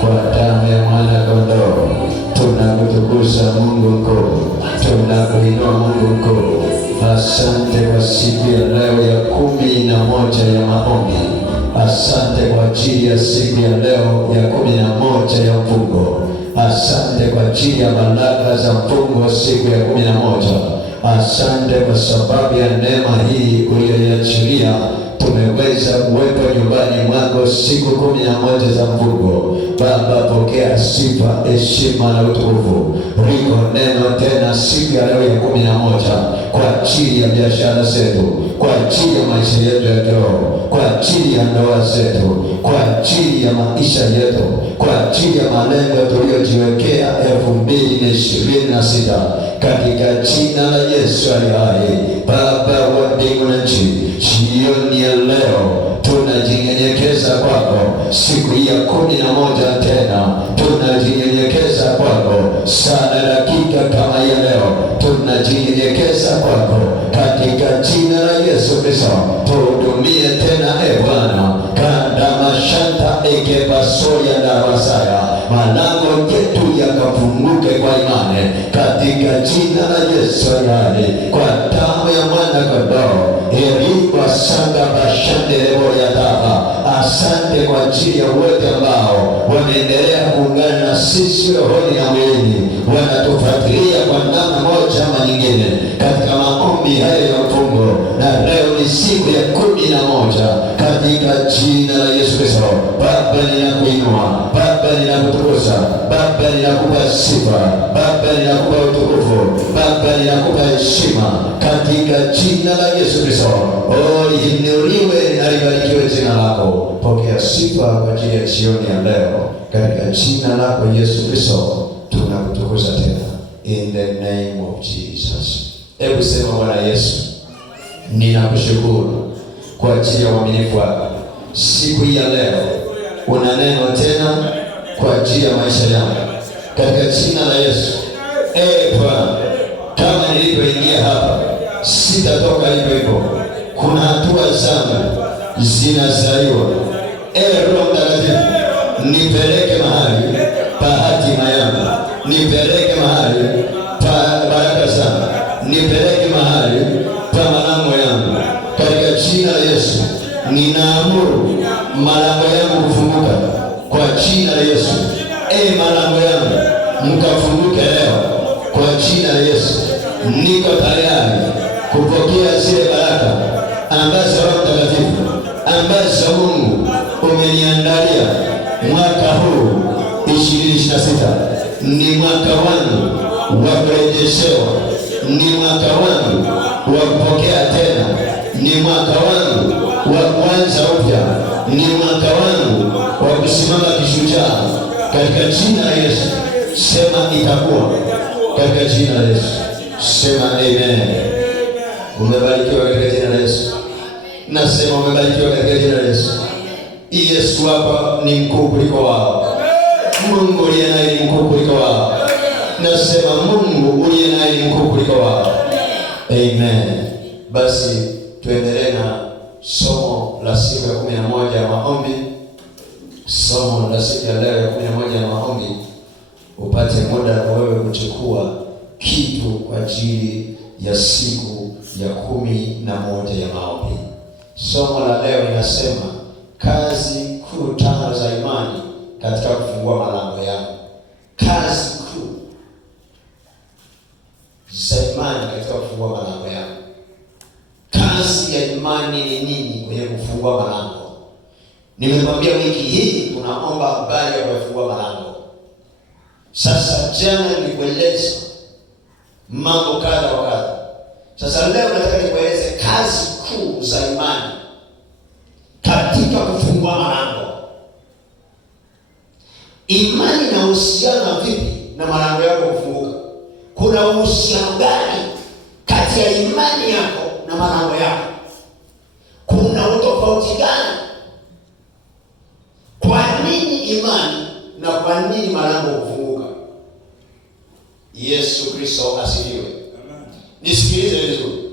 Kwa damu ya mwana kondoo tunakutukuza Mungu mkuu, tunakuinua Mungu mkuu. Asante kwa siku ya leo ya 11 ya maombi. Asante kwa ajili ya siku ya leo ya 11 ya mfungo. Asante kwa ajili ya baraka za mfungo siku ya 11. Asante kwa sababu ya neema hii uliyoiachilia tumeweza kuwepo nyumbani mwako siku 11 za mfungo. Baba, pokea sifa, heshima na utukufu. Liko neno tena siku ya leo ya 11 kwa ajili ya biashara zetu, kwa ajili ya maisha yetu ya kiroho, kwa ajili ya ndoa zetu, kwa ajili ya maisha yetu, kwa ajili ya malengo tuliyojiwekea 2026 katika jina la Yesu aliye hai. Baba wa mbingu na nchi, jioni ya leo tunajinyenyekeza kwako. Siku ya 11 tena tunajinyenyekeza kwako. Saa na dakika kama ya leo tunajinyenyekeza kwako katika jina la Yesu Kristo. Tuhudumie tena Bwana, kanda mashanta ekebasoya na wasaya, malango yetu yakafunguke kwa imani katika jina la Yesu aliye kwa damu ya mwana kondoo. Eriba sanga bashande lebo ya daba. Asante kwa ajili ya wote ambao wanaendelea kuungana na sisi rohoni na mwilini, wanatufuatilia kwa namna moja ama nyingine katika maombi haya ya mfungo, na leo ni siku ya 11 katika jina la Yesu Kristo. Baba, ninakuinua, Baba ninakutukuza, Baba ninakupa sifa, Baba ninakupa utukufu, Baba ninakupa heshima katika jina la Yesu Kristo. Lihimidiwe na libarikiwe jina lako. Pokea sifa kwa ajili ya jioni ya leo katika jina lako Yesu Kristo tunakutukuza tena, in the name of Jesus. Hebu sema, Bwana Yesu, ninakushukuru kwa ajili ya uaminifu wako. Siku hii ya leo una neno tena kwa ajili ya maisha yangu katika jina la Yesu. Bwana, kama nilivyoingia hapa sitatoka hivyo hivyo. Kuna hatua zangu zinazaliwa. Roho Mtakatifu, nipeleke mahali pa hatima yangu, nipeleke mahali pa baraka zangu, nipeleke mahali pa malango yangu katika jina la Yesu. Ninaamuru malango yangu kufunguka kwa jina la Yesu. Malango yangu mkafunguke leo kwa jina la Yesu. Niko tayari kupokea zile baraka ambazo Roho Mtakatifu, ambazo Mungu umeniandalia mwaka huu 2026. Ni mwaka wangu wa kurejeshewa, ni mwaka wangu wa kupokea tena, ni mwaka wangu wa kuanza upya, ni mwaka wangu wa kusimama kishujaa katika jina la Yesu. Sema itakuwa katika jina la Yesu. Sema amen. Umebarikiwa katika jina la Yesu. Nasema umebarikiwa katika jina la Yesu. Yesu hapa ni mkuu kuliko wao. Mungu aliye naye ni mkuu kuliko wao. Nasema Mungu aliye naye ni mkuu kuliko wao. Amen. Basi tuendelee na somo la siku ya 11 ya maombi. Somo la siku ya leo ya 11 ya maombi, upate muda wewe kuchukua kitu kwa ajili ya siku ya 11 ya maombi. Somo la leo linasema kazi kuu 5 za imani katika kufungua malango yangu. Kazi kuu za imani katika kufungua malango yangu. Kazi ya imani ni nini kwenye kufungua malango? Nimekwambia wiki hii tunaomba habari ya kufungua malango. Sasa jana nilikueleza mambo kadha wa kadha. Sasa leo nataka nikueleze kazi kuu za imani katika kufungua malango. Imani inahusiana vipi na malango yako kufunguka? Kuna uhusiano gani kati ya imani yako na malango yako? Kuna utofauti tofauti gani? Kwa nini imani na kwa nini malango kufunguka? Yesu Kristo asifiwe. Amen. Nisikilize vizuri.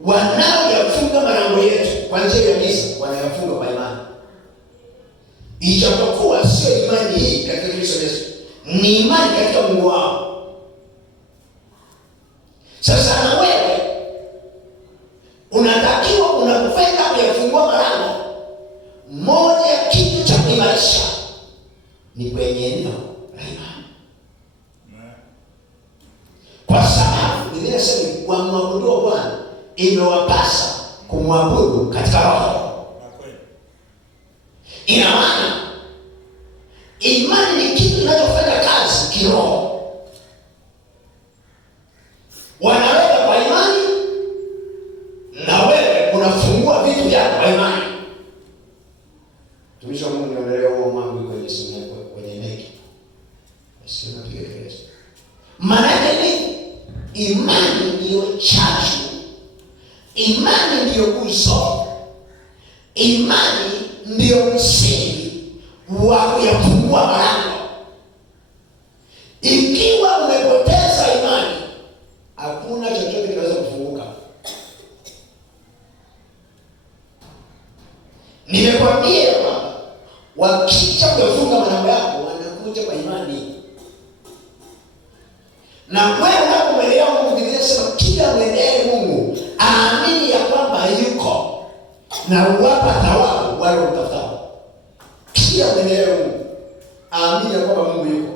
Wanaoyafunga malango yetu kwa njia ya kanisa wanayafunga kwa imani. Ijapokuwa sio imani hii katika Kristo Yesu, ni imani katika Mungu wao. Sasa na wewe unatakiwa unapofika kuyafungua malango, moja ya kitu cha kuimarisha ni kwenye eneo la imani. Kwa sababu Biblia inasema wamwabudu Bwana imewapasa kumwabudu katika roho. Ina maana imani ni kitu kinachofanya kazi kiroho. Wanaweka kwa imani na wewe unafungua vitu vyako kwa imani. Tumisha Mungu anaendelea huo mambo kwenye simu yako kwenye neki. Basi unapiga kelele. Maana ni imani ndiyo chachu. Imani ndiyo uso. Imani ndiyo msingi wa kuyafungua malango. Ikiwa umepoteza imani, hakuna chochote kinaweza kufunguka. Nimekwambia kwamba wakija kufunga malango yako wanakuja kwa imani. Na wewe unapomwelea Mungu, Biblia inasema kila mwenye Mungu aamini ya kwamba yuko na uwapa thawabu wale wamtafutao. Kila mwenye Mungu aamini ya kwamba Mungu yuko.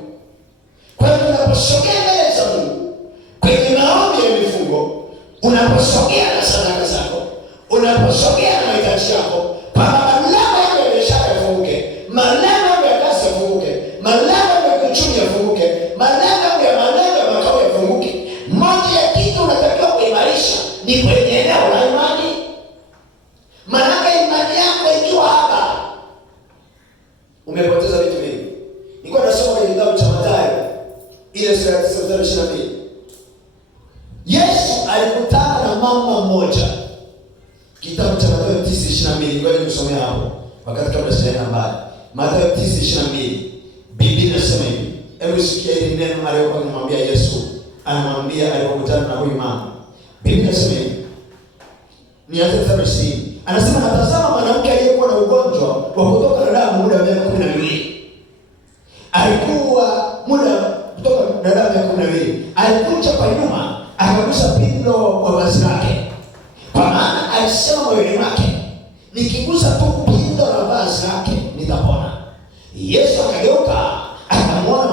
Kwa hiyo unaposogea mbele za Mungu kwenye maombi ya mifungo, unaposogea na sadaka zako, unaposogea na mahitaji yako, kwamba malango yako ya biashara yafunguke, malango yako ya kazi yafunguke, malango yako ya kiuchumi yafunguke, malango ya makao yafunguke. Moja ya kitu unatakiwa kuimarisha ni kwenye eneo la imani. Maana imani yako ikiwa hapa, umepoteza vitu vingi. Nilikuwa nasoma kwenye kitabu cha Mathayo ile sura ya 9:22. Yesu alikutana na mama mmoja. Kitabu cha Mathayo 9:22, ngoja nikusomee hapo wakati kabla sijaenda mbali. Mathayo 9:22. Biblia inasema hivi. Hebu sikia hili neno aliyokuwa anamwambia Yesu. Anamwambia alipokutana na huyu mama. Biblia inasema hivi. Ni hata 30. Anasema natazama mwanamke aliyekuwa na ugonjwa wa kutoka na damu muda wa miaka 12. Alikuwa muda kutoka na damu ya 12. Alikuja kwa nyuma akagusa pindo kwa vazi lake. Kwa maana alisema moyoni mwake, nikigusa tu pindo la vazi lake nitapona. Yesu akageuka akamwona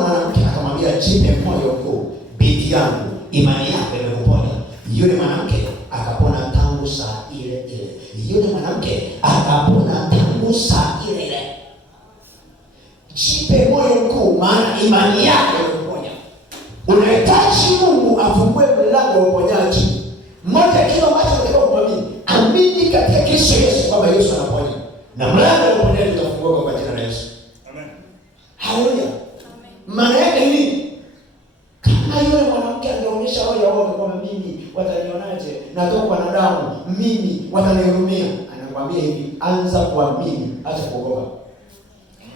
mwanamke akamwambia, jipe moyo mkuu, binti yangu, imani yako imekuponya. Yule mwanamke akapona tangu saa ile ile. Yule mwanamke akapona tangu saa ile ile. Jipe moyo mkuu, maana imani yako imekuponya. Unahitaji Mungu afungue mlango wa uponyaji. Moja kitu ambacho unataka kuamini, amini katika Kristo Yesu kwamba Yesu anaponya. Na mlango wa uponyaji utafunguka kwa jina la Yesu. Amen. Haleluya. Amen. Maana yake nini? Kama yule mwanamke angeonyesha hoja wao kwamba mimi watanionaje, natoka na damu, mimi watanihurumia. Anakuambia hivi, anza kuamini, acha kuogopa.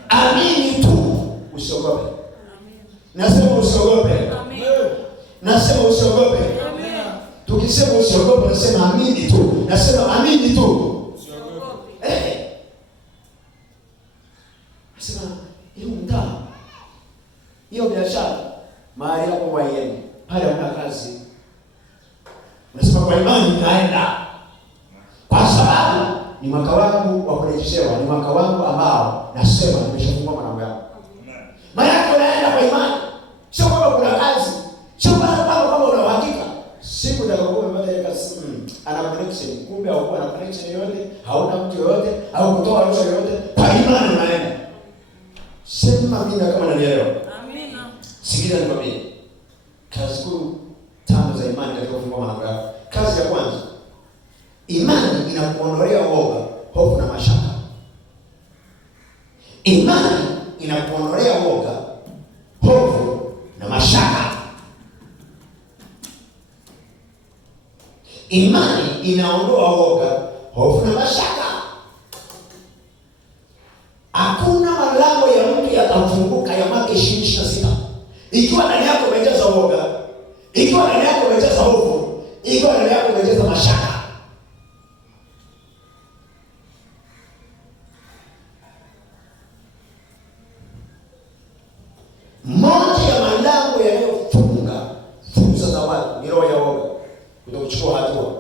Amini tu, usiogope. Amen. Nasema usiogope. Amen. Nasema usiogope. Amen. Tukisema usiogope, nasema amini tu. Nasema amini tu. Usiogope. Nasema hiyo mtaa, hiyo biashara, mahali hapo waieni, pale una kazi. Nasema kwa imani naenda. Kwa sababu ni mwaka wangu wa kurejeshewa, ni mwaka wangu ambao nasema nimeshafungua malango yangu. Maana yako naenda kwa imani. Sio kwamba kuna kazi. Sio kwamba una uhakika. Siku utakapokuwa umepata ile kazi, ana connection. Kumbe haukuwa na connection yoyote, hauna mtu yoyote, au kutoa ruhusa yoyote, kwa imani unaenda. Sema mimi kama unanielewa. Amina. Sikiliza nikwambie. Kazi kuu 5 za imani katika kufungua malango yako. Kazi ya kwanza, imani inakuondolea woga, hofu na mashaka. Imani inakuondolea woga, hofu na mashaka. Imani inaondoa woga, hofu na mashaka. Hakuna malango ya mtu yatafunguka ya mwaka 2026 ikiwa ndani yako umejaza woga, ikiwa ndani yako umejaza hofu, ikiwa ndani yako umejaza mashaka. Moja ya malango yanayofunga fursa za watu ni roho ya woga, kutokuchukua hatua.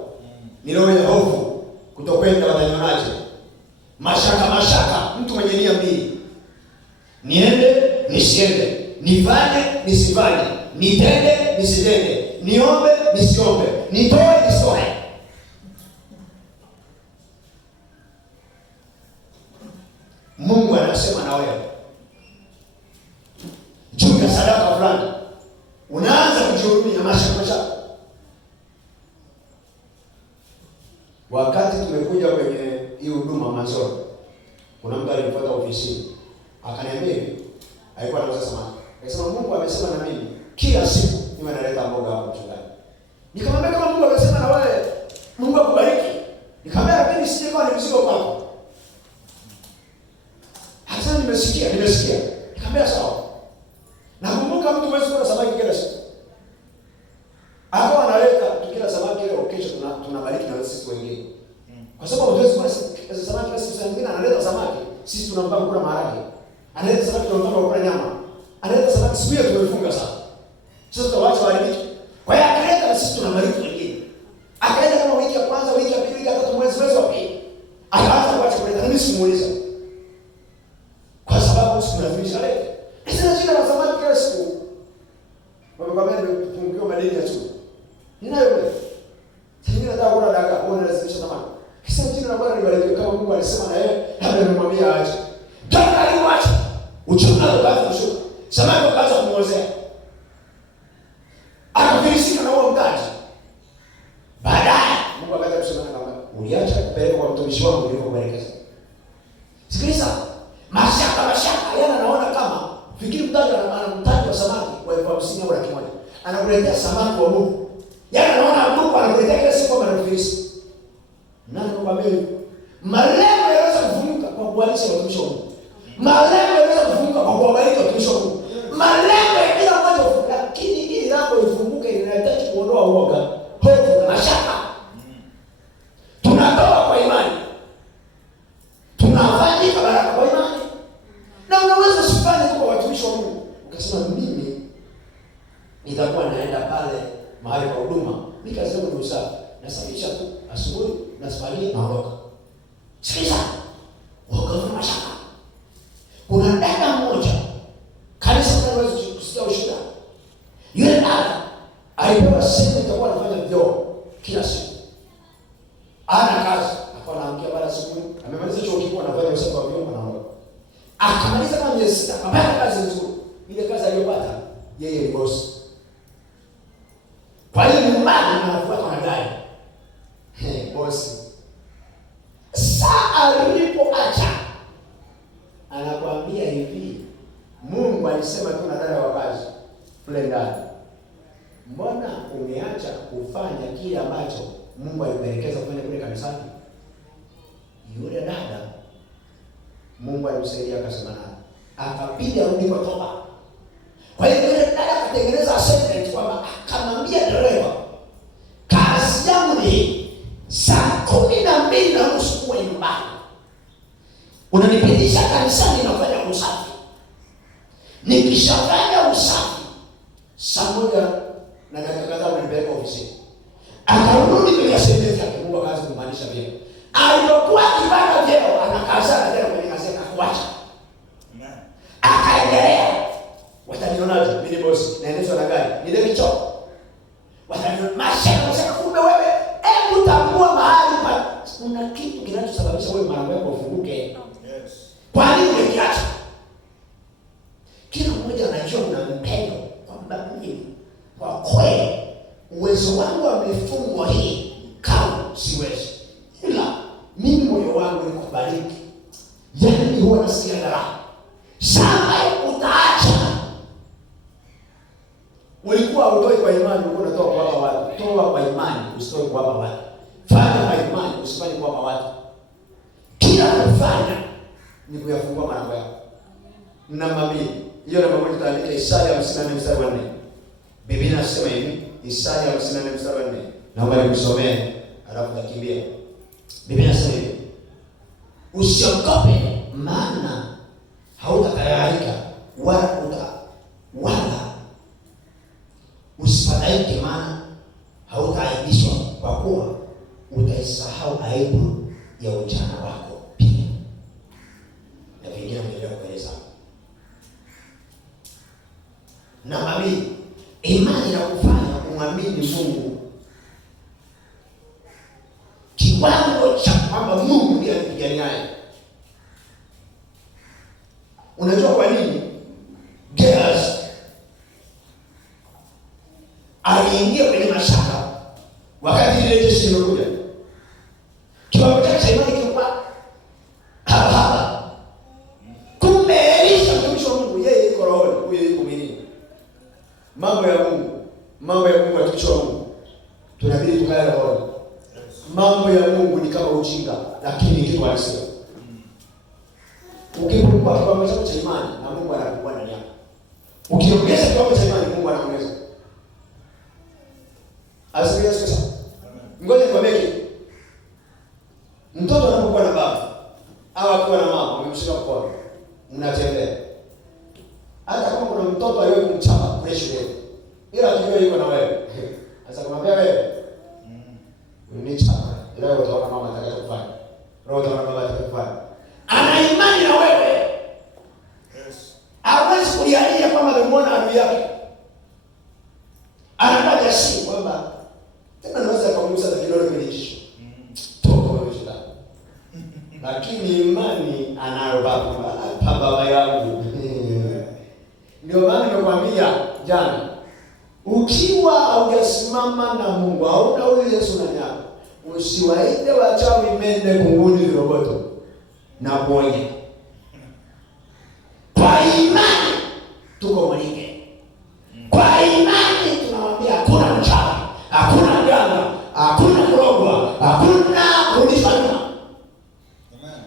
Ni roho ya hofu, kutokwenda watanionaje. Mashaka, mtu mwenye nia mbili. Niende, nisiende. Nifanye, nisifanye. Nitende, nisitende. Niombe, nisiombe. Nitoe, nisitoe. Mungu anasema na wewe juu ya sadaka fulani, unaanza kujihurumia mashaka. Wakati tumekuja kwenye hii huduma mwanzo, kuna mtu alinifuata ofisini, akaniambia alikuwa anauza samaki. Akasema Mungu amesema na mimi kila siku mimi naleta mboga hapa mchungaji. Nikamwambia kama Mungu amesema na wewe, Mungu akubariki. Nikamwambia lakini sije kwa ni mzigo kwako. Hata nimesikia. Nikamwambia sawa. Nakumbuka mtu mwezi kwa samaki kila siku. Hapo analeta tukila samaki leo, kesho tunabariki na sisi wengine. Kwa sababu hatuwezi kwa samaki sisi wengine analeta samaki, sisi tunampa kula maharage. Analeta samaki tunampa kula nyama. Analeta samaki siku hiyo tumefunga sana. Sasa tutawaacha waharibike. Kwa hiyo akaleta na sisi tunabariki wengine. Akaenda kama wiki ya kwanza, wiki ya pili, wiki ya tatu, mwezi wa pili. Akaanza kuacha kuleta, mimi simuuliza. Kwa sababu tunalazimisha leo. Sasa shida na samaki kila siku. Wamekwambia nimepungukiwa madeni ya chuo. Ninayo wewe. Sisi nataka kula dagaa, wewe unalazimisha samaki. Kisa jina la Bwana libarikiwe kama Mungu alisema na yeye, labda nimwambia aache. Kama aliacha, uchungaji kaanza kushuka. Samaki kaanza kumuozea. Akafilisika na huo mtaji. Baadaye Mungu akaanza kusema na kama uliacha kupeleka kwa mtumishi wangu nilikokuelekeza. Sikiliza. Mashaka yana naona kama fikiri mtaji anamtaji wa samaki kwa 50,000 au 100,000. Anakuletea samaki wa Mungu. Yana naona Mungu anakuletea kila siku kama anafilisi. Nani kwambie malengo yanaweza kufunguka kwa kualisha watumishi wa Mungu. Malengo yanaweza kufunguka kwa kuwabariki watumishi wa Mungu. Malengo ya kila mmoja kufunguka, lakini ili lango lifunguke linahitaji kuondoa uoga, hofu na mashaka. Tunatoa kwa imani. Tunafanya baraka kwa imani. Na unaweza usifanye kwa watumishi wa Mungu. Ukasema mimi nitakuwa naenda pale mahali kwa huduma, nikasema ni usafi. Nasafisha tu asubuhi na safari naondoka. Sikiliza. Woga mashaka. Kuna dada mmoja kanisa tunaweza kusikia ushuhuda. Yule dada alipewa sehemu itakuwa anafanya vyoo kila siku. Ana kazi, akawa anaamkia baada ya siku, amemaliza chuo kikuu anafanya usafi wa vyoo anaondoka. Akamaliza kama miezi 6, akapata kazi nzuri. Ile kazi aliyopata yeye ni boss. Kwa hiyo nyumbani anafuata na gari. Bosi. Saa alipoacha anakuambia hivi, Mungu alisema tu na dada wa kazi kule ndani. Mbona umeacha kufanya kile ambacho Mungu alikuelekeza kufanya kule kanisani? Yule dada Mungu alimsaidia akasema naye. Akapiga rudi kwa toba. Kwa hiyo yule dada akatengeneza assessment kwamba akamwambia dereva, kazi yangu ni saa 12:30 kuwa nyumbani. Unanipitisha kanisani nafanya usafi. Nikishafanya usafi, saa 1:10 unanipeleka ofisini. Akarudi kwenye assessment yake, Mungu akaanza kumaanisha vyema. Alipokuwa akipata vyeo, anakazana tena kwenye kazi yake akawacha. Amen. Akaendelea. Watanionaje? Mimi ni boss, naendeshwa na gari. Nile kicho. Wataniona mashaka kumbe wewe, hebu tambua mahali pa kuna kitu kinachosababisha wewe malango yako ufunguke. Yes. Kwa nini umekiacha? Kila mmoja anajua una mpendo kwamba mimi kwa kweli uwezo wangu umefungwa hii kama siwezi. Ila mimi moyo wangu ni kubariki. Yaani huwa nasikia raha. Shamba utaacha. Ulikuwa utoi kwa imani, ulikuwa unatoa kwa watu. Toa kwa imani, usitoe usitoe kuwapa watu. Fanya kwa imani, usifanye kuwapa watu. Kila kufanya ni kuyafungua malango yako. Namba 2. Hiyo namba 1 tutaandika Isaya 54 mstari wa 4. Biblia inasema hivi, Isaya 54 mstari wa 4. Naomba nikusomee, alafu takimbia. Biblia inasema hivi. Usiogope, maana hautatayarika wala usifadhaike, maana hautaaibishwa, kwa kuwa utaisahau aibu ya ujana wako pia. Na vingine mwenyewe kueleza. Namba 2, imani inakufanya kumwamini Mungu kiwango cha kwamba Mungu ndiye anipiganiaye. Unajua kwa nini Gehazi aliingia kwenye mashaka wakati ile jeshi limekuja? Kiwango cha imani kilikuwa hapa. Kumbe Elisha mtumishi wa Mungu, yeye yuko rohoni, huyo yuko mwilini. Mambo ya Mungu atumishi wa Mungu tunabidi tukae rohoni. Mambo ya Mungu ni kama ujinga, lakini kitu halisi. Ukipungua kiwango chako cha imani na Mungu anakuwa ndani yako. Ukiongeza kiwango cha imani, Mungu anaongeza. Asikia sasa. Ngoja nikwambie, mtoto anapokuwa na baba au akiwa na mama amemshika mkono, mnatembea. Hata kama kuna mtoto aliyewahi kumchapa kule shule, ila akijua yuko na wewe, sasa kumwambia wewe unichapa, leo utaona mama atakachofanya, leo utaona baba atakachofanya. Ana imani na wewe. Yes. Hawezi kulialia kama amemwona adui yake. Anapata jasiri kwamba tena naweza kumgusa na kidole kwenye jicho. Toka wewe shetani. Lakini imani anayo baba yangu. Ndio maana nimekwambia jana, ukiwa haujasimama na Mungu, hauna huyu Yesu ndani yako, usiwaite wachawi, mende, kunguni, viroboto na kuonya. Kwa imani tuko mwenye. Kwa imani tunamwambia hakuna mchawi, hakuna mganga, hakuna kurogwa, hakuna kurudishwa nyuma.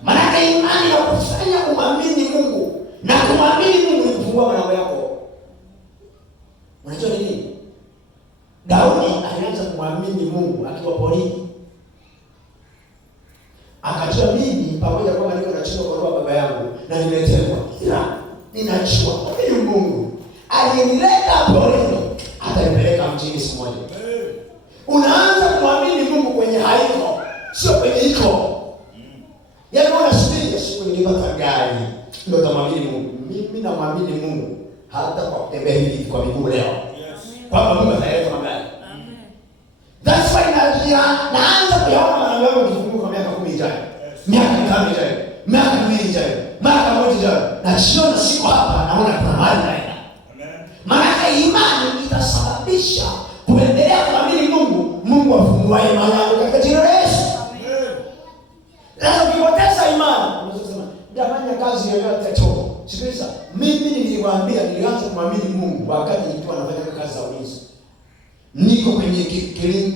Maana imani ya kufanya kumwamini Mungu, na kumwamini Mungu ni kufungua malango yako. Unajua nini? Daudi alianza kumwamini Mungu akiwa porini. Akajua mimi pamoja kwamba niko nachua kwa roho baba yangu na nimetekwa, ila ninachua huyu Mungu alinileta porini atanipeleka mjini siku moja. Unaanza kumwamini Mungu kwenye haiko, sio kwenye iko. Yaani unasubiri siku nilipata gari ndio utamwamini Mungu. Mimi namwamini Mungu hata kwa kutembea hivi kwa miguu leo. Kwamba Mungu ataleta magari. That's why naanza kuyaona malango yangu kifunguka kwa miaka 10 ijayo. Miaka 5 ijayo. Miaka 2 ijayo. Miaka 1 ijayo. Na siona siku hapa naona kuna mahali naenda. Maana imani itasababisha kuendelea kuamini Mungu. Mungu afungue malango katika jina la Yesu. Sasa ukipoteza imani, unasema jamani kazi yoyote tu. Sikiliza, mimi niliwaambia nilianza kumwamini Mungu wakati nilikuwa nafanya kazi za ulinzi. Niko kwenye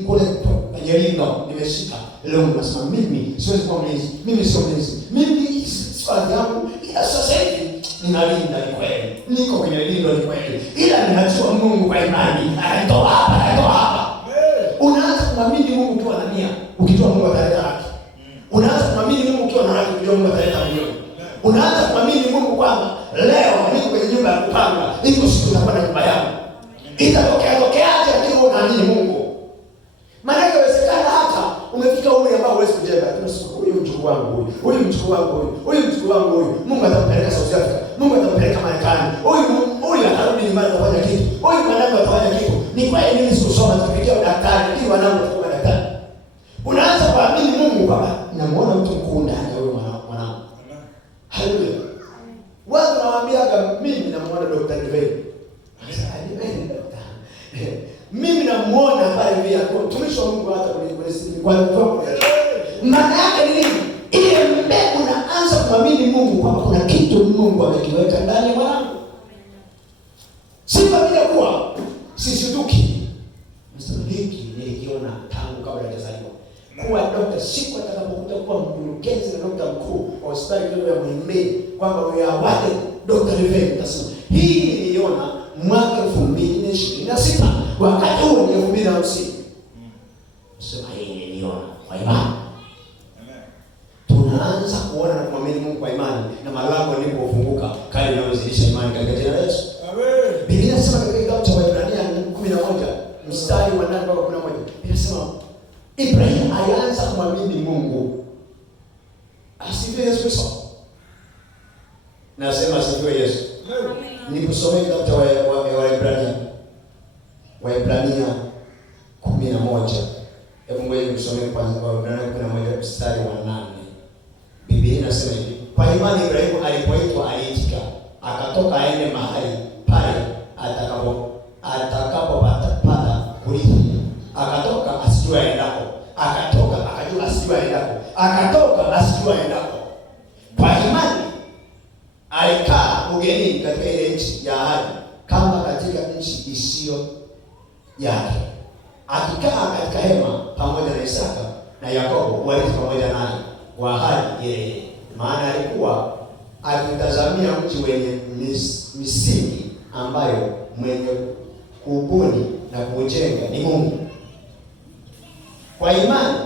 kule kwenye lingo nimeshika. Leo nasema mimi siwezi kuwa mlinzi. Mimi sio mlinzi. Mimi swali yangu ila sasa hivi ninalinda ni kweli. Niko kwenye lingo ni kweli. Ila ninajua Mungu kwa imani. Anatoa hapa. Unaanza kumwamini Mungu ukiwa na nia. Ukijua Mungu ataleta haki. Unaanza kumwamini Mungu ukiwa na haki, ukijua Mungu ataleta milioni. Unaanza kumwamini Mungu kwamba leo niko kwenye nyumba ya kupanga, iko siku nitakuwa na nyumba yangu. Itatokeaje lakini unaamini Mungu? Maana inawezekana hata umefika umri ambao huwezi kujenga, unasema huyu mchukuu wangu huyu mchukuu wangu Mungu atampeleka South Africa, Mungu atampeleka Marekani, huyu atarudi nyumbani kufanya kitu, huyu mwanangu atafanya kitu. Ni kwa nini sikusoma tufikia daktari ili wanangu atakuwa daktari? Unaanza kuamini Mungu kwamba namuona mtu mkuu ndani ya huyo mwanangu. Haleluya. Watu nawaambia mimi namuona Dr. Ndivei. Mimi namuona pale vile tumishi wa Mungu hata kwa mtoto. Maana yake ni nini? Ile mbegu unaanza kuamini Mungu kwamba kuna kitu Mungu amekiweka ndani ya mwanangu. Sifa bila kuwa sishutuki. Nasema hiki nilikiona tangu kabla hajazaliwa. Kuwa dokta, siku atakapokuja kuwa mkurugenzi na dokta mkuu wa hospitali ya Muhimbili, kwamba we are awarded Dr. Revenge, nasema hii niliona mwaka 2026, wakati huo ni 2050. Nasema hii niliona kwa imani. Tunaanza kuona na kumwamini Mungu kwa imani, na malango ndipo hufunguka kali inayozidisha imani katika jina la Yesu. Amen. Biblia inasema katika kitabu cha Waebrania 11 mstari wa 8 mpaka 11, inasema Ibrahim alianza kumwamini Mungu. Asifiwe Yesu Kristo. Nasema asifiwe Yesu. Amen. Nikusomea kitabu cha Waebrania. Waebrania 11. Hebu ngoja nikusomee kwanza Waebrania 11 mstari wa 8. Biblia inasema hivi: kwa imani Ibrahimu alipoitwa aliitika, akatoka aende mahali pale atakapopata kurithi. Akatoka asijua aendako, akatoka akajua asijua aendako, akatoka asijua aendako. Kwa imani alikaa ugenini katika ile nchi ya ahadi, kama katika nchi isiyo yake, akikaa katika hema pamoja na Isaka na Yakobo, warithi pamoja naye wa ahadi yeye, maana alikuwa akitazamia mji wenye misingi, ambayo mwenye kubuni na kujenga ni Mungu. Kwa imani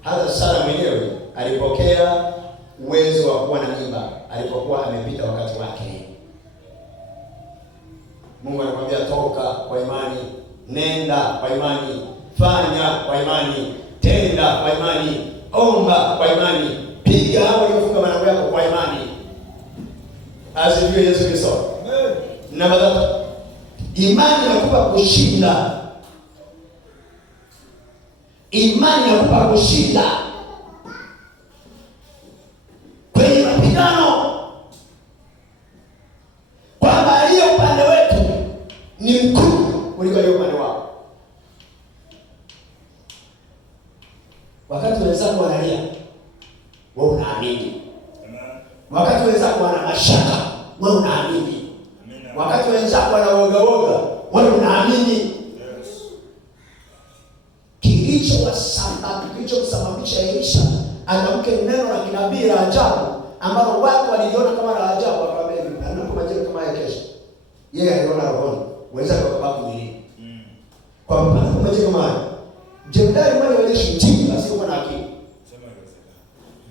hata Sara mwenyewe alipokea uwezo wa kuwa na mimba alipokuwa amepita wakati wake. Mungu anakuambia toka kwa imani, nenda kwa imani, fanya kwa imani, tenda kwa imani, omba kwa imani, piga hapo iliyofunga malango yako kwa imani. Asifiwe Yesu Kristo. Amen. Na baada imani inakupa kushinda. Imani inakupa kushinda kwenye mapigano, kwamba aliye upande wetu ni mkuu kuliko aliye upande wao. Wakati wenzako wanalia, wewe unaamini. Wakati wenzako wana mashaka, wewe unaamini. Wakati wenzako wana woga, wewe unaamini. Kilichosababisha Elisha atamke neno la kinabii la ajabu, ambalo watu waliona kama la ajabu, akamwambia anapo majira kama ya kesho. Yeye aliona rohoni, wenzake wakabaki mwilini. Kwa mpaka majira kama haya, jemedari mmoja wa jeshi mjinga asiyekuwa na akili,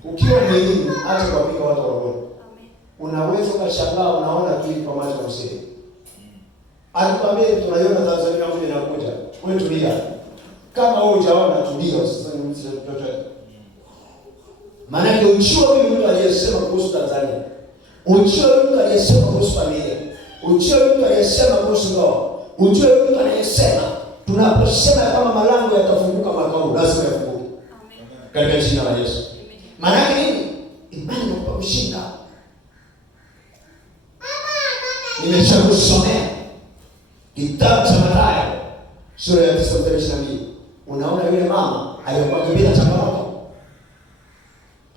ukiwa mwilini hata kuwapiga watu rohoni, unaweza ukashangaa, unaona kitu kwa macho ya usiri. Alikwambia tunaiona Tanzania moja inakuja, wewe tulia. Kama wewe hujaona tulia, usiseme chochote. Maana yake uchiwa huyu mtu aliyesema kuhusu Tanzania, uchiwa huyu mtu aliyesema kuhusu familia, uchiwa huyu mtu aliyesema kuhusu ndoa, uchiwa huyu mtu aliyesema tunaposema kama malango yatafunguka mwaka huu, lazima yafunguke. Amen. Katika jina la Yesu. Maana yake nini? Imani inakupa kushinda. Nimeshakusomea kitabu cha Mathayo sura ya 9:22. Unaona yule mama aliyekuwa kibila changamoto,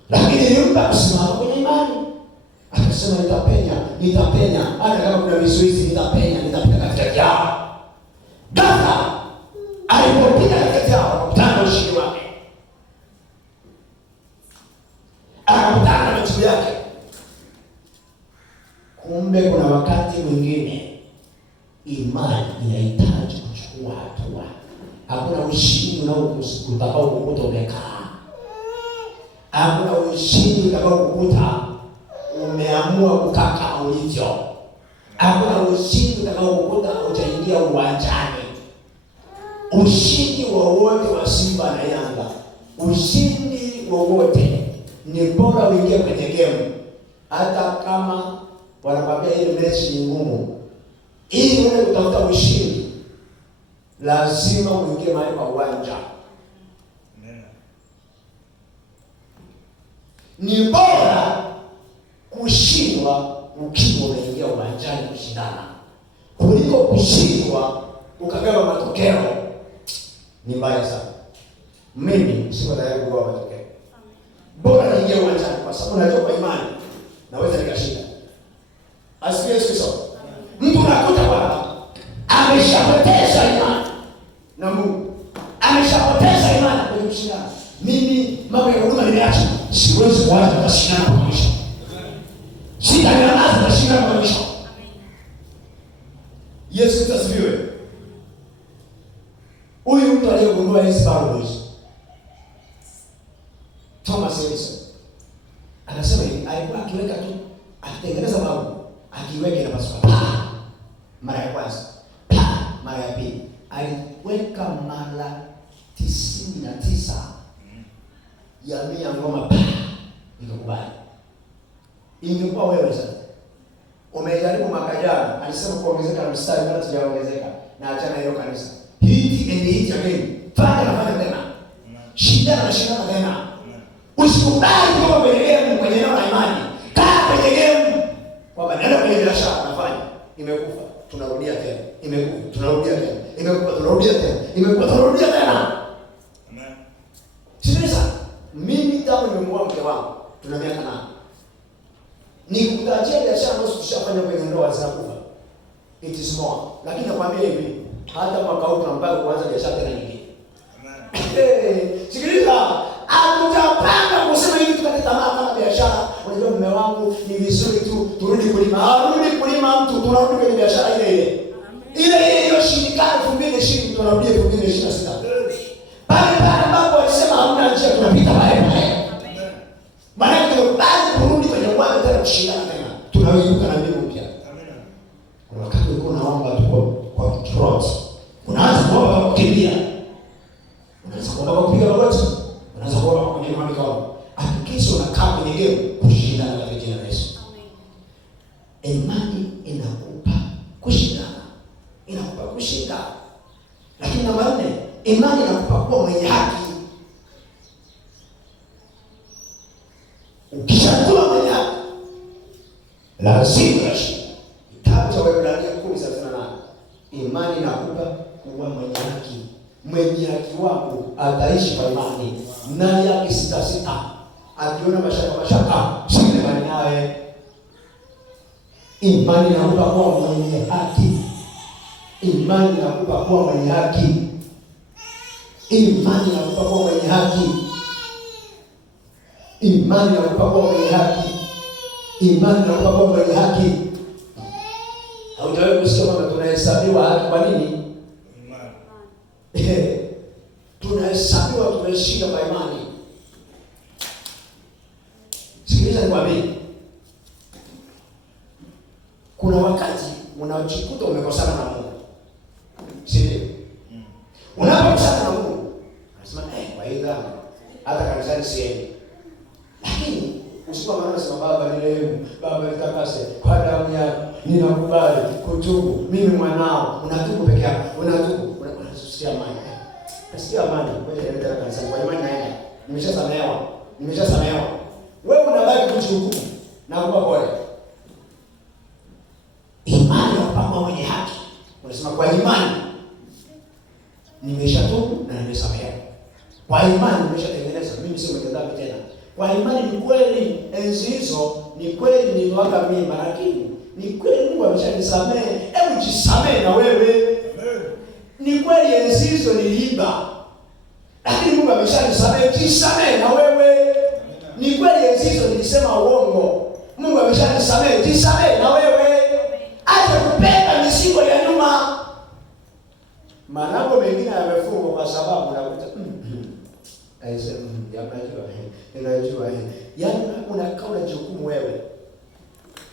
lakini nilimpa kusimama kwenye imani. Akasema nitapenya, hata kama kuna vizuizi nitapenya katikati yao. Ghafla alipopita katikati yao, akakutana na ushindi wake, akakutana na mtu yake. Kumbe kuna wakati mwingine imani inahitaji kuchukua hatua. Hakuna ushindi utakao kukuta umekaa. Hakuna ushindi utakao kukuta umeamua kukaa kama ulivyo. Hakuna ushindi utakao kukuta utaingia uwanjani. Ushindi wowote wa Simba na Yanga, ushindi wowote ni bora uingie kwenye game, hata kama wanakwambia ile mechi ni ngumu. Ili uende kutafuta ushindi, lazima uingie mahali kwa uwanja. Ni bora kushindwa ukiwa unaingia uwanjani kushindana, kuliko kushindwa ukagawa matokeo. Ni mbaya sana. Mimi siko tayari kugawa matokeo. Bora niingie uwanjani, kwa sababu najua kwa imani naweza nikashinda. Asifiwe Yesu Kristo. Mtu anakuta kwamba ameshapoteza imani, na Mungu. Ameshapoteza imani kwenye kushindana. Mimi mambo ya huduma nimeacha. Siwezi kuacha kushindana kwa maisha. Sitanyamaza kushindana kwa maisha. Yesu asifiwe. Huyu mtu aliyegundua hizi parables, Thomas Edison, anasema hivi, alikuwa akiweka tu, akitengeneza balbu, akiweka inapasuka. Mara ya kwanza, mara ya pili, aliweka mara 99 ya 100 ngoma, nikakubali. Ingekuwa wewe sasa, umejaribu mwaka jana, alisema kuongezeka na mstari, wala sijaongezeka, na achana hiyo kanisa. Hiti and hiti again. Fanya tena. Shindana tena. Usikubali kuwa kwenye game kwenye neno la imani. Kaa kwenye game. Kwa maneno kwenye biashara nafanya. Imekufa. Tunarudia tena. Imekufa. Tunarudia tena. Imekufa. Tunarudia tena. Imekufa. Tunarudia tena. Amen. Sikiliza. Mimi tangu nimemuoa mke wangu, tuna miaka 8. Nikutajia biashara ambazo tushafanya kwenye ndoa zinakufa. It is more. Lakini nakwambia hivi, hata mwaka huu tunapanga kuanza biashara tena nyingine. Amen. Sikiliza, hatujapanga kusema hivi tukate tamaa kama biashara. Unajua mume wangu ni vizuri tu turudi kulima. Harudi kulima mtu, tunarudi kwenye biashara ile ile. Ile hiyo shirika 2020 tunarudi 2026. Pale ambapo walisema hamna njia tunapita pale. Maana tunabaki kurudi kwenye uwanja tena kushindana tena. Tunaibuka na mbinu mpya. Kuna wakati uko naomba tu kwa trot. Unaanza kuomba kwa kukimbia. Unaanza kuomba kwa kupiga magoti. Unaanza kuomba kwa kunyanyua mikono. Hakikisha unakaa kwenye game kushindana katika jina la Yesu. Imani inakupa kushindana. Inakupa kushinda. Lakini namba 4, imani inakupa kuwa mwenye haki. Ukishakuwa mwenye haki, lazima ushinde. Kitabu cha Waebrania 10:38. Imani inakupa kuwa mwenye haki. Mwenye haki wako ataishi kwa imani. Naye akisitasita, akiona mashaka, shinde imani naye. Imani inakupa kuwa mwenye haki. Imani inakupa kuwa mwenye haki. Imani inakupa kuwa mwenye haki. Imani inakupa kuwa mwenye haki. Imani inakupa kuwa mwenye haki. Haujawahi kusikia kwamba tunahesabiwa haki kwa nini? Imani. Tunahesabiwa tumeshinda kwa imani. Sikiliza nikwambie. Kuna wakati unajikuta umekosana na Mungu. Sio? Unapokosana na Mungu, unasema kwa hiyo dhambi hata kanisani siendi. Lakini usipo maana sema Baba nirehemu, Baba nitakase, kwa damu yako ninakubali kutubu, mimi mwanao. Unatubu peke yako, unatubu, unasikia amani. Nasikia amani, wewe unaenda kanisani kwa imani naenda. Nimeshasamehewa. Wewe unabaki kujihukumu na kupa pole. Imani inapakwa mwenye haki. Unasema kwa imani nimeshatubu na nimesamehewa. Kwa imani nimeshatengeneza, mimi sio mwenye dhambi tena. Kwa imani ni kweli enzi hizo ni kweli niliwaka mimba, lakini ni kweli Mungu ameshanisamehe. Hebu jisamehe na wewe. Ni kweli enzi hizo niliiba, lakini Mungu ameshanisamehe. Jisamehe na wewe. Ni kweli enzi hizo nilisema uongo, Mungu ameshanisamehe. Jisamehe na wewe. Acha kupenda mizigo ya nyuma. Maneno mengine yamefungwa kwa sababu nakuta Ninajua. Yaani unakaa unajukumu wewe.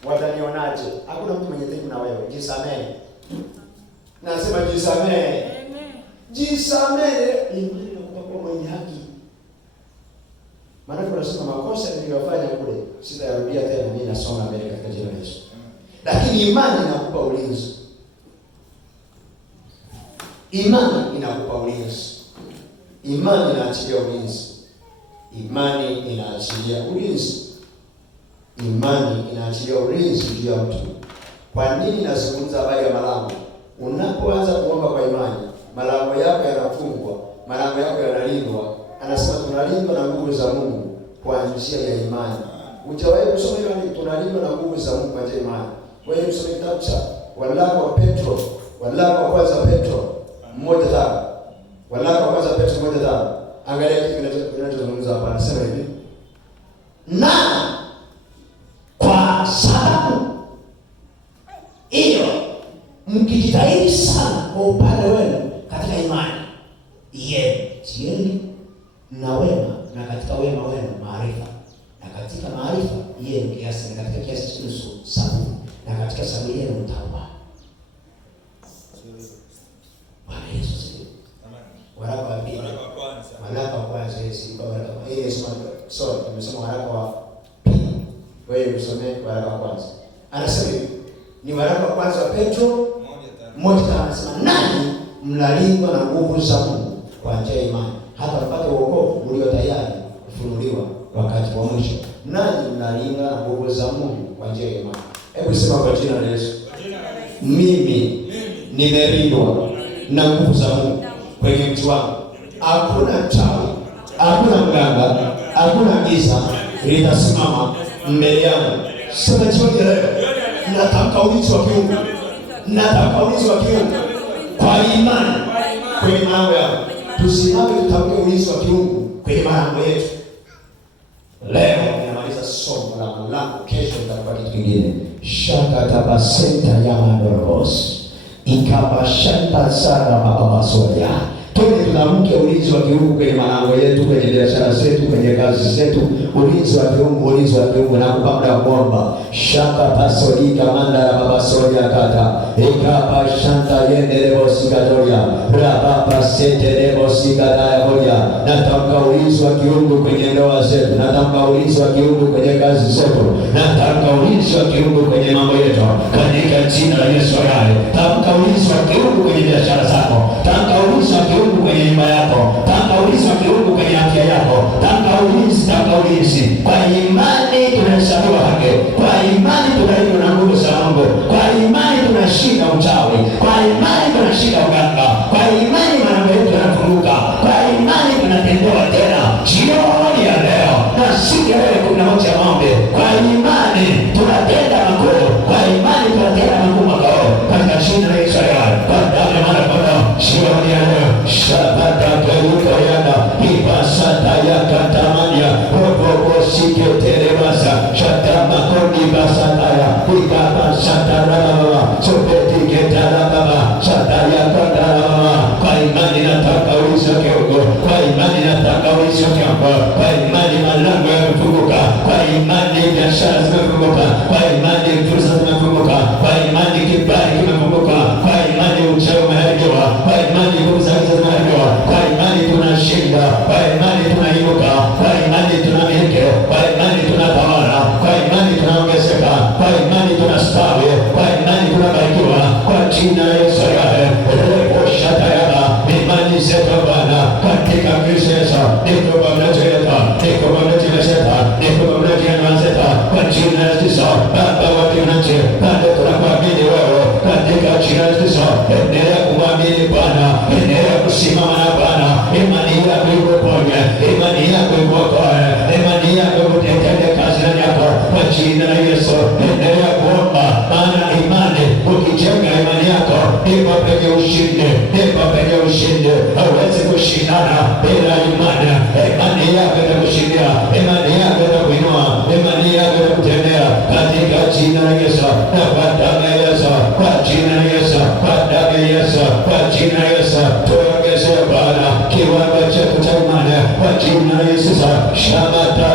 Watanionaje? Hakuna mtu mwenye dhambi na wewe. Jisamehe. Nasema jisamehe. Amen. Jisamehe. Imani inakupa mwenye haki. Maana tunasema makosa niliyofanya kule sitayarudia tena, mimi nasonga mbele katika jina la Yesu. Lakini imani inakupa ulinzi. Imani inakupa ulinzi. Imani inaachilia ulinzi. Imani inaachilia ulinzi. Imani inaachilia ulinzi juu ya mtu. Kwa nini nazungumza habari ya malango? Unapoanza kuomba kwa imani, malango yako yanafungwa, malango yako yanalindwa. Anasema tunalindwa na nguvu za Mungu kwa njia ya imani. Utawahi kusoma hiyo ni tunalindwa na nguvu za Mungu kwa njia ya imani. Wewe usome kitabu cha Waraka wa Petro, Waraka wa kwanza Petro 1:5. Waraka wa kwanza Petro 1:5. Angalia kitu kinachozungumza hapa, anasema hivi: na kwa sababu hiyo mkijitahidi sana kwa upande wenu katika imani yenu, tieni na wema, na katika wema wenu maarifa, na katika maarifa yenu kiasi, na katika kiasi cha nusu saburi, na katika saburi yenu utaua. Bwana Yesu asifiwe. Waraka wa pili, waraka wa kwanza tumesoma waraka wa pili. Wewe usome waraka wa kwanza. Anasema hivi, ni waraka wa kwanza wa Petro 1:5. Anasema nani mnalindwa na nguvu za Mungu kwa njia ya imani, hata mpate wokovu ulio tayari kufunuliwa wakati wa mwisho. Nani mnalindwa na nguvu za Mungu kwa njia ya imani? Hebu sema kwa jina la Yesu. Mimi nimelindwa na nguvu za Mungu kwenye mtu wangu. Hakuna chawi, hakuna mganga, hakuna giza litasimama mbele yangu. Sema jioni leo, natamka ulinzi wa kiungu, natamka ulinzi wa kiungu kwa imani kwenye malango yangu. Tusimame tutamke ulinzi wa kiungu kwenye malango yetu. Leo ninamaliza somo la malango, kesho tutakuwa kitu kingine. Shaka tabasenta ya mandorobos ikabashanta sana mababasoya. Tunaamke ulinzi wa kiungu kwenye malango yetu, kwenye biashara zetu, kwenye kazi zetu. Ulinzi wa kiungu, ulinzi wa kiungu. Na kupanda kuomba shaka pasolika manda ya baba soya kata ikapa shanta yendelebo sikatoria rababa setelebo sikataya hoja. Natamka ulinzi wa kiungu kwenye ndoa zetu, natamka ulinzi wa kiungu kwenye kazi zetu, natamka ulinzi wa kiungu kwenye mambo yetu katika jina la Yesu. Tamka ulinzi wa kiungu kwenye biashara zako, tamka ulinzi wa kiungu kwenye nyumba yako, tamka ulinzi wa kiungu kwenye afya yako, tamka ulinzi, tamka ulinzi. Kwa imani tunahesabiwa haki, kwa imani tunalindwa na nguvu za Mungu, kwa imani tunashinda uchawi, kwa imani tunashinda uganga, kwa imani malango yetu yanafunguka, kwa imani tunatendewa tena jioni ya leo na siku ya leo. Kuna moja ya maombi, kwa imani tunatenda makuu, kwa imani tunatenda makuu makao katika jina la Yesu. Kwa damu ya mwana kondoo jioni ya leo shabata kayuka yana ibasata ya katamania robo siketelebasa shatama kondi basata ya ikabasata rababa sobeti ketala baba shataya kandala baba. Kwa imani nataka ulinzi wa kiungu, kwa imani nataka ulinzi wa kiungu, kwa imani malango yamefunguka, kwa imani biashara zimefunguka, kwa imani fursa zimefunguka, kwa imani kibali kimefunguka, kwa imani uchawi umeharibiwa, kwa imani nguvu za giza zimeharibiwa, kwa imani tunashinda, kwa imani tunainuka, kwa imani tunamiliki, kwa imani tunatawala, kwa imani tunaongezeka, kwa imani tunastawi, kwa imani tunabarikiwa kwa jina la Yesu. Imani zetu Bwana katika Kristo Yesu niko pamoja na niko pamoja na sasa niko pamoja na sasa kwa jina la Yesu. Baba wa tunache bado tunakuamini wewe katika jina la Yesu. Endelea kumwamini Bwana, endelea kusimama na Bwana. Imani yako ikuponye, imani yako ikuokoe, imani yako ikutendee kazi ndani yako kwa jina la Yesu. Endelea kuomba, maana imani, ukijenga imani yako ndipo penye ushindi, ndipo penye ushindi. Hauwezi kushindana bila imani. Imani yako itakushindia, imani yako itakuinua, imani yako itakutendea katika jina la Yesu. Na kwa damu ya Yesu, kwa jina la Yesu, kwa damu ya Yesu, kwa jina la Yesu, tuongeze Bwana kiwango chetu cha imani kwa jina la Yesu. Shamata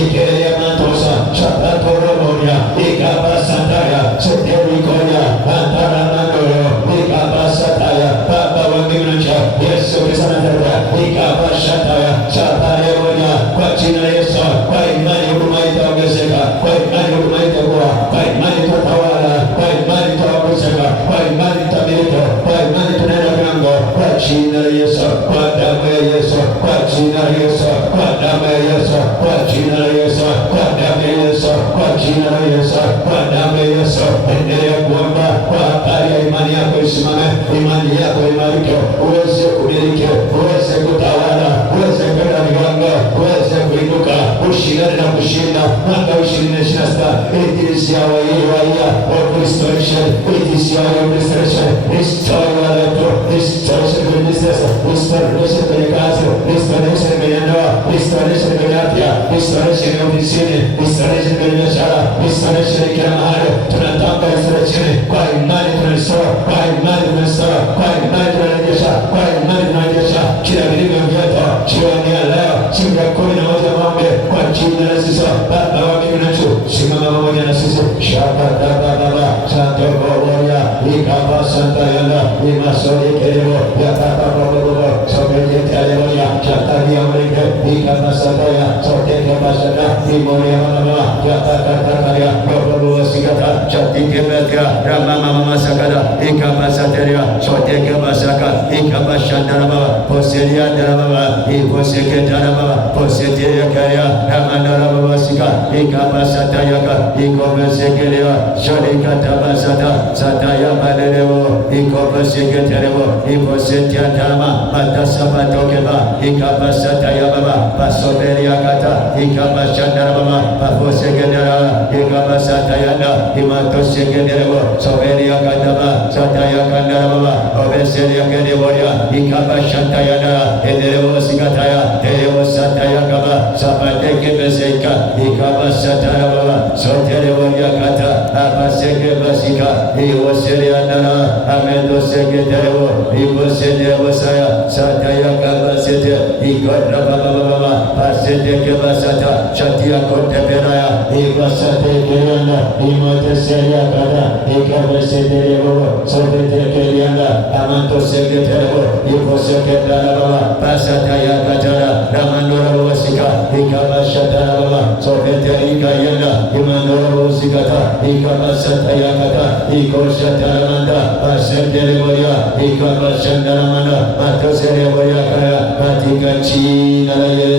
ikele matosa shabato romonia ikabasataya seterikoya antara nandoro ikabasataya Baba wa mbinguni Yesu Kristo Nazareti ikabasataya shataya moja kwa jina la Yesu. Kwa imani huduma itaongezeka, kwa imani huduma itakuwa, kwa imani tutawala, kwa imani tutaongezeka, kwa imani tutamiliki, kwa imani tunaenda mlango kwa jina la Yesu, kwa damu ya Yesu, kwa jina la Yesu, kwa damu ya Yesu, kwa jina la Yesu, kwa damu ya Yesu, kwa jina la Yesu, kwa damu ya Yesu. Endelea kuomba kwa habari ya imani yako isimame, imani yako imarike, uweze kumiliki, uweze kutawala, uweze kwenda viwango, uweze kuinuka, ushindane na kushinda mwaka 2026. It is your year of restoration. It is your year of restoration. Restore your life, restoration to business, restoration to kazi, restoration kwenye ndoa, restoration kwenye afya, restoration ya ofisini, restoration kwenye biashara, restoration kila mahali. Tunataka restoration kwa imani, tunasoma kwa imani, tunasoma kwa imani, tunarejesha kwa imani, tunarejesha kila vilivyo vyote jioni ya leo, siku ya 11 Maombi, kwa jina la Yesu. Baba wa mbinguni na juu, simama pamoja na sisi. Shaka baba baba santo boya ikaba santa yanda imasori kelebo ya baba baba baba sobeje keleboya chakari amrike ikaba santa ya sote kaba santa imori baba ya baba baba ya baba baba sikata chati kebeka rama mama sakada ikaba santa ya sote kaba saka ikaba santa baba poseria baba iposeke baba posetia kaya rama baba sika ikaba santa ya ikobesekelea shodika tabasata sataya balelewo ikobeseketelebo iposetia tama matasapatokeba ikabasata ya baba pasobelia kata ikabashandara baba paposekedera ikabasata yanda imatosekedelebo sobelia kataba sataya kandara baba obeselia kedeworia ikabashanta yanda edelebo sikataya edelebo sataya kaba sapatekebeseka ikabasata ya baba sotelebolia kata abaseke basika iwoselia nana amendo seketelebo iwoselia saya sataya kabasete ikodra baba baba pasete kebasata chatia koteberaya iwasate kelianda imoteselia kada ikabesetelebo sobete kelianda amanto seketelebo iwoseketala baba pasataya katara ramandora wasika ikabashata baba sobete ikayanda imandoro sikata ikabasata yakata ikoshatamanda asendeleboya ikabashandaramanda atoselevoya kaya katika jina la Yesu.